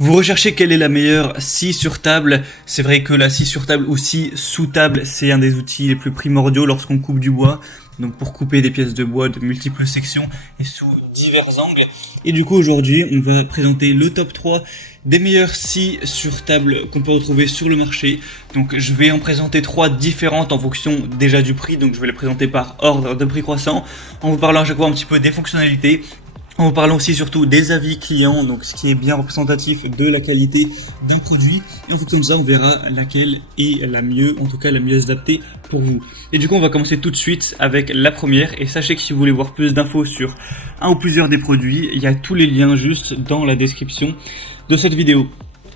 Vous recherchez quelle est la meilleure scie sur table. C'est vrai que la scie sur table ou scie sous table, c'est un des outils les plus primordiaux lorsqu'on coupe du bois. Donc pour couper des pièces de bois de multiples sections et sous divers angles. Et du coup aujourd'hui, on va présenter le top 3 des meilleures scies sur table qu'on peut retrouver sur le marché. Donc je vais en présenter 3 différentes en fonction déjà du prix. Donc je vais les présenter par ordre de prix croissant, en vous parlant à chaque fois un petit peu des fonctionnalités. En vous parlant aussi surtout des avis clients, donc ce qui est bien représentatif de la qualité d'un produit. Et en fonction de ça, on verra laquelle est la mieux, en tout cas la mieux adaptée pour vous. Et du coup, on va commencer tout de suite avec la première. Et sachez que si vous voulez voir plus d'infos sur un ou plusieurs des produits, il y a tous les liens juste dans la description de cette vidéo.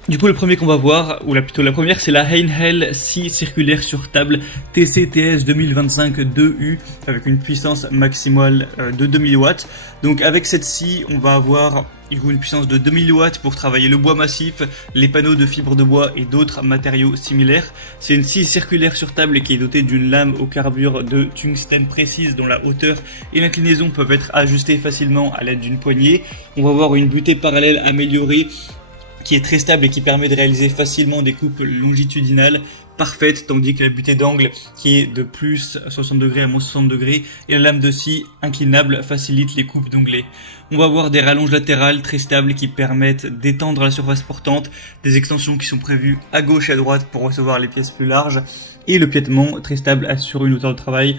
Du coup, le premier qu'on va voir, ou plutôt la première, c'est la Heinhell scie circulaire sur table TCTS 2025 2U avec une puissance maximale de 2000 watts. Donc avec cette scie, on va avoir une puissance de 2000 watts pour travailler le bois massif, les panneaux de fibres de bois et d'autres matériaux similaires. C'est une scie circulaire sur table qui est dotée d'une lame au carbure de tungstène précise dont la hauteur et l'inclinaison peuvent être ajustées facilement à l'aide d'une poignée. On va avoir une butée parallèle améliorée qui est très stable et qui permet de réaliser facilement des coupes longitudinales parfaites, tandis que la butée d'angle qui est de plus 60 degrés à moins 60 degrés et la lame de scie inclinable facilite les coupes d'onglets. On va avoir des rallonges latérales très stables qui permettent d'étendre la surface portante, des extensions qui sont prévues à gauche et à droite pour recevoir les pièces plus larges, et le piétement très stable assure une hauteur de travail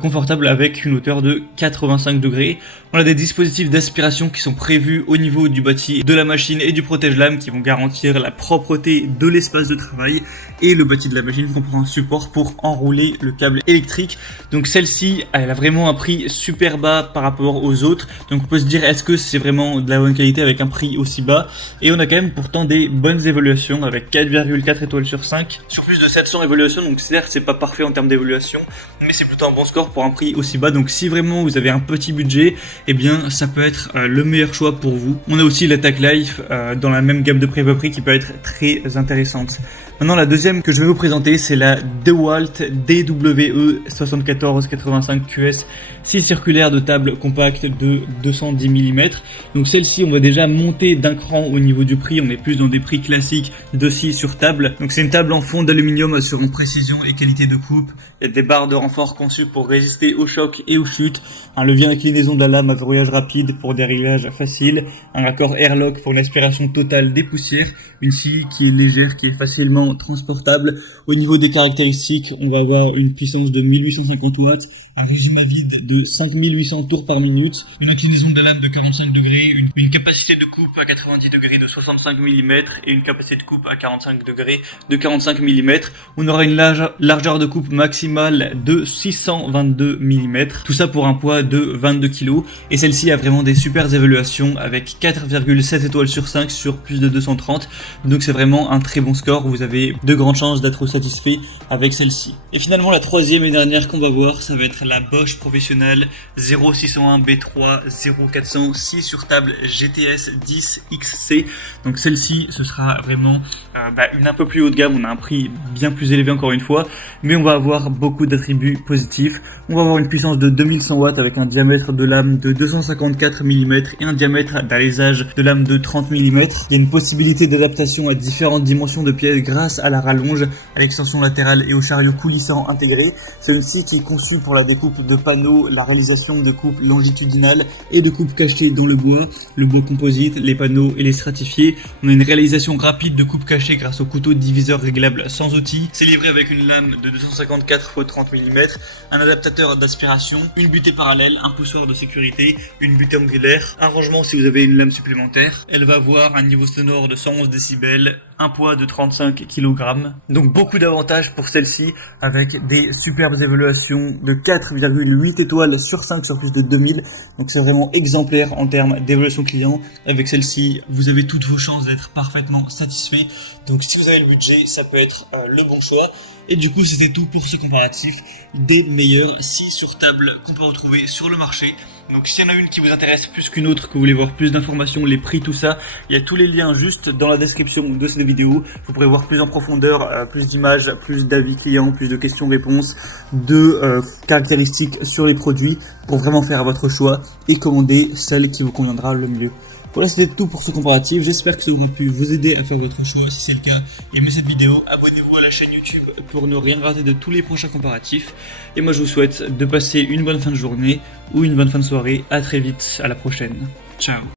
confortable avec une hauteur de 85 degrés. On a des dispositifs d'aspiration qui sont prévus au niveau du bâti de la machine et du protège-lame qui vont garantir la propreté de l'espace de travail, et le bâti de la machine comprend un support pour enrouler le câble électrique. Donc celle-ci, elle a vraiment un prix super bas par rapport aux autres. Donc on peut se dire, est-ce que c'est vraiment de la bonne qualité avec un prix aussi bas? Et on a quand même pourtant des bonnes évaluations avec 4,4 étoiles sur 5 sur plus de 700 évaluations. Donc certes, c'est pas parfait en termes d'évaluation, mais c'est plutôt un bon score pour un prix aussi bas. Donc si vraiment vous avez un petit budget, eh bien ça peut être le meilleur choix pour vous. On a aussi l'attaque Life dans la même gamme de prix à prix qui peut être très intéressante. Maintenant, la deuxième que je vais vous présenter, c'est la DeWalt DWE 7485 QS, scie circulaire de table compacte de 210 mm. Donc celle-ci, on va déjà monter d'un cran au niveau du prix. On est plus dans des prix classiques de scie sur table. Donc c'est une table en fond d'aluminium assurant précision et qualité de coupe. Il y a des barres de renfort conçues pour résister aux chocs et aux chutes. Un levier d'inclinaison de la lame à verrouillage rapide pour des réglages faciles. Un raccord airlock pour une aspiration totale des poussières. Une scie qui est légère, qui est facilement transportable. Au niveau des caractéristiques, on va avoir une puissance de 1850 watts, un régime à vide de 5800 tours par minute, une inclinaison de la lame de 45 degrés, une capacité de coupe à 90 degrés de 65 mm et une capacité de coupe à 45 degrés de 45 mm. On aura une largeur de coupe maximale de 622 mm, tout ça pour un poids de 22 kg. Et celle-ci a vraiment des super évaluations avec 4,7 étoiles sur 5 sur plus de 230. Donc c'est vraiment un très bon score, vous avez de grandes chances d'être satisfait avec celle-ci. Et finalement la troisième et dernière qu'on va voir, ça va être la Bosch Professionnelle 0601 B3 0400 scie sur table GTS 10 XC. Donc celle-ci, ce sera vraiment une un peu plus haut de gamme. On a un prix bien plus élevé encore une fois, mais on va avoir beaucoup d'attributs positifs. On va avoir une puissance de 2100 watts avec un diamètre de lame de 254 mm et un diamètre d'alésage de lame de 30 mm. Il y a une possibilité d'adaptation à différentes dimensions de pièces grâce à la rallonge, à l'extension latérale et au chariot coulissant intégré. C'est une scie qui est conçue pour la découpe de panneaux, la réalisation de coupes longitudinales et de coupes cachées dans le bois composite, les panneaux et les stratifiés. On a une réalisation rapide de coupes cachées grâce au couteau diviseur réglable sans outil. C'est livré avec une lame de 254 x 30 mm, un adaptateur d'aspiration, une butée parallèle, un poussoir de sécurité, une butée angulaire, un rangement si vous avez une lame supplémentaire. Elle va avoir un niveau sonore de 111 décibels, un poids de 35 kg. Donc beaucoup d'avantages pour celle-ci avec des superbes évaluations de 4,8 étoiles sur 5 sur plus de 2000. Donc c'est vraiment exemplaire en termes d'évaluation client. Avec celle-ci, vous avez toutes vos chances d'être parfaitement satisfait. Donc si vous avez le budget, ça peut être le bon choix. Et du coup, c'était tout pour ce comparatif des meilleures scies sur table qu'on peut retrouver sur le marché. Donc s'il y en a une qui vous intéresse plus qu'une autre, que vous voulez voir plus d'informations, les prix, tout ça, il y a tous les liens juste dans la description de cette vidéo. Vous pourrez voir plus en profondeur, plus d'images, plus d'avis clients, plus de questions-réponses, de caractéristiques sur les produits pour vraiment faire votre choix et commander celle qui vous conviendra le mieux. Voilà, c'était tout pour ce comparatif. J'espère que ça aura pu vous aider à faire votre choix. Si c'est le cas, aimez cette vidéo, abonnez-vous à la chaîne YouTube pour ne rien rater de tous les prochains comparatifs. Et moi je vous souhaite de passer une bonne fin de journée ou une bonne fin de soirée. À très vite, à la prochaine. Ciao.